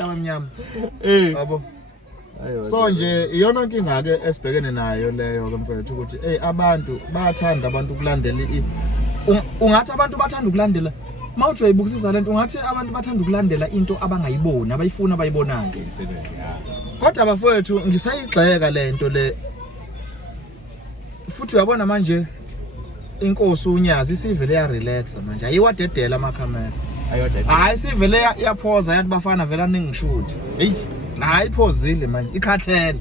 abamnyama yabo. So nje iyona inkinga ke esibhekene nayo leyo ke mfethu ukuthi abantu bayathanda abantu ukulandela ungathi abantu bathanda ukulandela mawuthi uyibukisisa lento ungathi abantu bathanda ukulandela into abangayiboni abayifuna bayibonayo. Kodwa bafowethu ngisayigxeka lento le futhi uyabona manje inkosi unyazi isivele ya relax manje ayiwadedela amakhamera hayi sivele yaphoza yathi bafana vela ningishuthi hayi iphozile manje ikhathele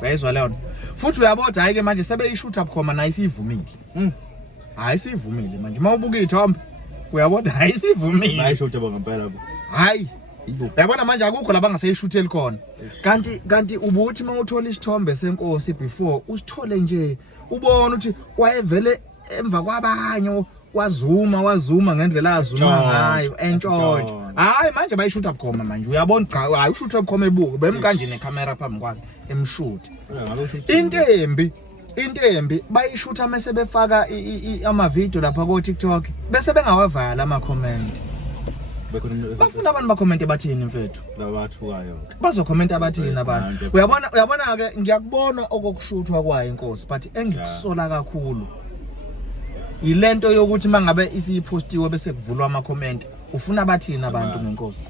bayizwa leyo futhi uyabona hayi ke manje sebeyishutha bukhoma nayo isivumile hayi sivumile manje mawubuka ithombe uyabona hayi sivumile bayishutha ngempela hayi uyabona manje akukho labangaseyishutheli khona kanti ubuthi mawuthola isithombe senkosi before usithole nje ubona ukuthi wayevele emva kwabanye wazuma ngendlela azuma ngayo entshontsho hayi manje bayishutha bukhoma manje uyabona cha hayi ushutha bukhoma ebuko bemkanje necamera phambi kwakhe emshuthi intembi bayishutha mase befaka ama video lapha ko TikTok bese bengawavala ama comment bafuna abantu ba comment bathini mfethu labathukayo bazo comment abathini abantu uyabona ke ngiyakubona okokushuthwa kwayo inkosi but engikusola kakhulu ilento yokuthi mangabe isipostiwe bese kuvulwa ama comment ufuna bathini abantu ngenkosi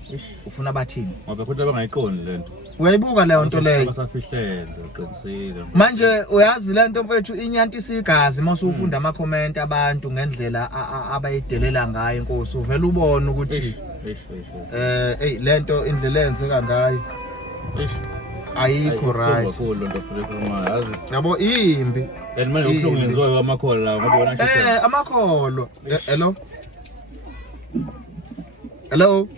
ufuna bathini ngoba kodwa bangayiqondi lento uyayibuka leyo nto leyo basafihlele uqinisile manje uyazi lento mfethu inyanti isigazi mase ufunda ama comment abantu ngendlela abayidelela ngayo inkosi uvela ubone ukuthi lento indlela enzeka ngayo ayikho right yabo imbi and manje uhlungenziwe amakholo la ngoba wona nje amakholo hello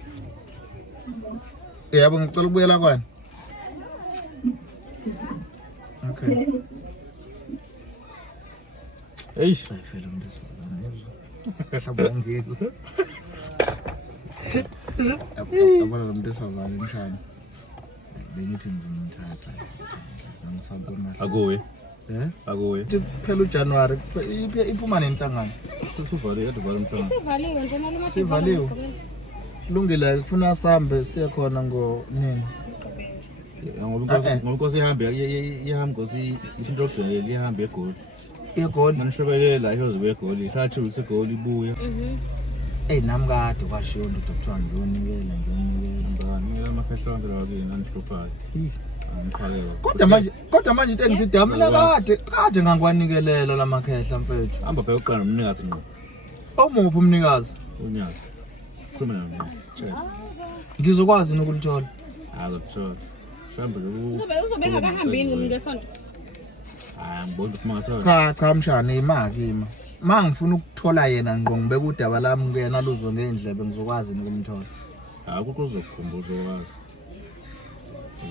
yabo ngicela ukubuyela kwani okay sayifela umntu abona lo muntu esazana emshana bengithi ngimthatha ngisabona akuwe akuwe phela uJanuary iphuma nenhlangano sivaliwe umhlangano sivaliwe nje naloma sivaliwe kulungile kufuna sambe siya khona ngonini ngoba inkosi ihamba inkosi isintogcele ihamba egoli manishobele la ihoze egoli thathu isegoli ibuya nami kade kwashiyo lo Dr. Ngiyonikela ngiyela amakhehla wonke lawo kini anihluphayo kodwa manje into engithi mina kade ngangwanikelela lamakhehla mfethu hamba phela uqala nomnikazi ngqo omuphi umnikazi unyazi khuluma ngqo tshela ngizokwazi nokulithola akuthola mhlambe uzobeka kahambini ngesonto ngibona ukuthi mangasawa cha mshana imaki mangifuna ukuthola yena ngqo ngibeka udaba lami kuyena luzo ngendlebe ngizokwazi nokumthola akukho uzokukhumbuza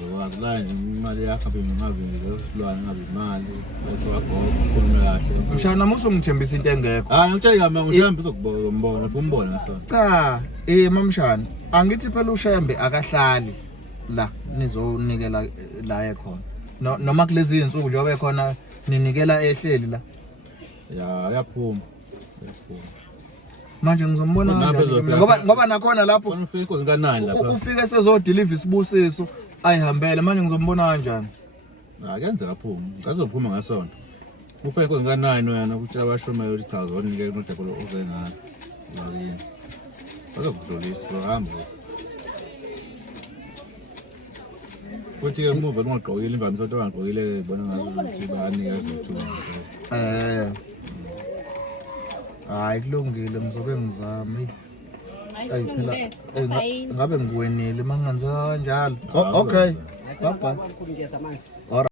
ukwazi la imali yakho bengabi ngesilwane ngabe imali bese wagogo ukhuluma kahle mshana musu ngithembisa into engekho ngitshela mama ngihamba uzokubona ufuna umbona ngasona cha mamshana angithi phela uShembe akahlali la nizonikela la ekhona noma kulezi insuku nje obe khona ninikela ehleli la yaphuma manje ngizombona kanjani ngoba nakhona lapho ufika inkosi kanani lapha ufike sezodeliver isibusiso ayihambele manje ngizombona kanjani akenzeka aphuma ngazophuma ngasonto ufike inkosi kanani wena ukuthi abashomayo ukuthi cha zonikela umuntu lo uzengana yakini bazokudlulisa hamba futhi emuva ungaqokile imvamisa ukuthi abangaqokile bona ngazo ukuthi banika izithuba hayi kulungile ngizobe ngizame phela ngabe ngiwenile mangenza kanjalo okay bye bye